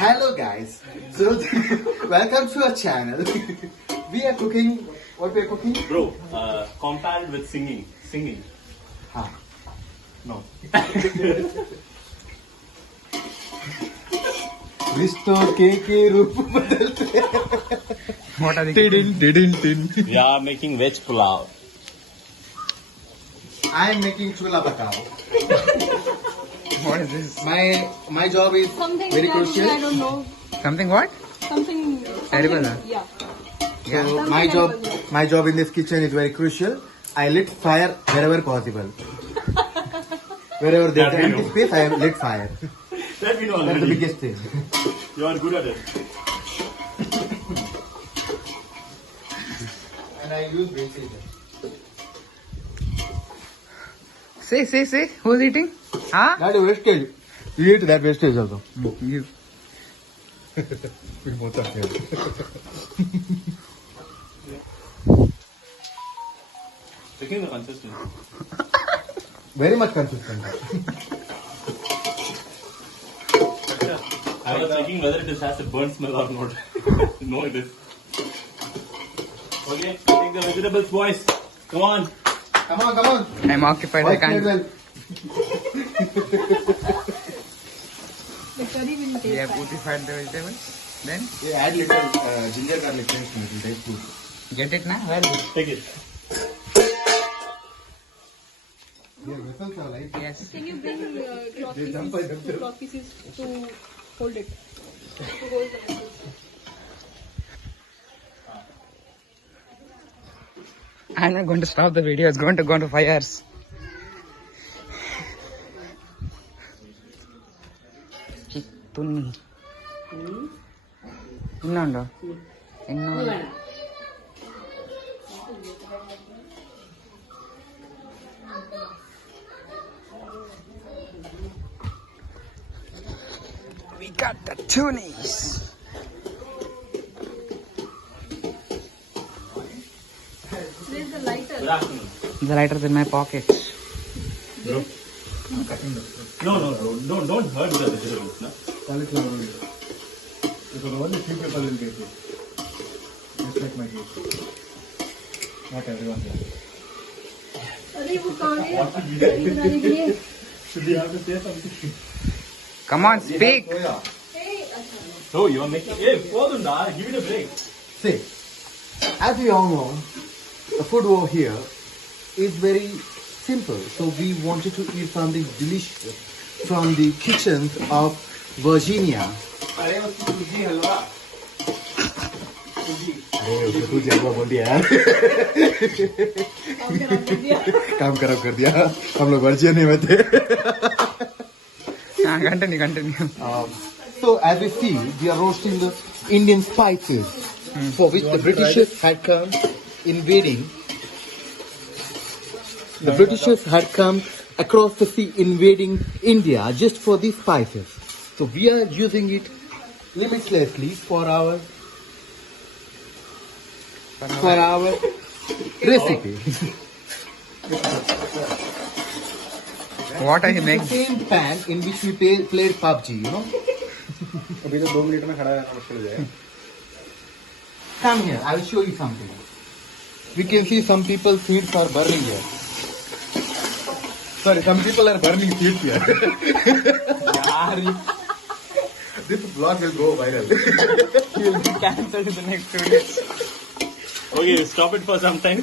Hello guys, so welcome to our channel. We are cooking, what we are cooking? Bro, compared with singing. Huh. No. रिश्तों के रूप बदलते What are tin. We are making veg pulao. I am making chula bakao. What is this? My job is Something very terrible, crucial. I don't know. Something what? Something Terrible, huh? Yeah. Yeah. So Something my job in this kitchen is very crucial. I lit fire wherever possible. Wherever there's That we empty know. space, I lit fire. That we know That's the already. biggest thing. You are good at it. And I use wastage. Say. Who's eating? Huh? That is wastage. You eat that wastage also. You. We both are here. Checking the consistency. Very much consistent. I was checking whether it has a burnt smell or not. No, it is. Okay, take the vegetables, boys. Come on. Come on. I'm occupied. I White can't. well. The curry will We taste have bad. purified the vegetables. Then Yeah, add little ginger garlic paste to it. Taste good. get it now. Where is it? Take it. Yeah, vessels are light. Yes. Can you bring cloth They jump by pieces, themselves. cloth pieces to hold it? To hold the vessels. I'm not going to stop the video. It's going to go to 5 hours. Tunni. ಇನ್ನೊಂದು ಇನ್ನೊಂದು We got the tunis. Where's the lighter? Good afternoon. The lighter's in my pocket. Bro. No, bro. Don't hurt the vegetables. No? Cauliflower oil. Because only few people will get it. Just like my case. Not everyone can. अरे वो कहाँ है? curry बनाने के लिए? Should we have to say something? Come on, speak. Soya. Hey, अच्छा. Oh, you are making. Hey, follow them, da. Give it a break. See, as we all know, the food over here is very simple. So we wanted to eat something delicious from the kitchens of Virginia. अरे उसको सूजी हलवा बोल दिया यार काम खराब कर दिया हम लोग वर्जिनिया में थे Continue. So as we see, we are roasting the Indian spices for which the Britishers had come invading. The Britishers had come across the sea invading India just for these spices. So we are using it limitlessly for our recipe. What are you The making? same pan in which we played PUBG, you know. अभी तो 2 minute में खड़ा रहना मुश्किल हो जाएगा. Come here, I will show you something. We can see some people's feet are burning here. Sorry, some people are burning feet here. This vlog will go viral. You'll be cancelled in the next 2 days. Okay, stop it for some time.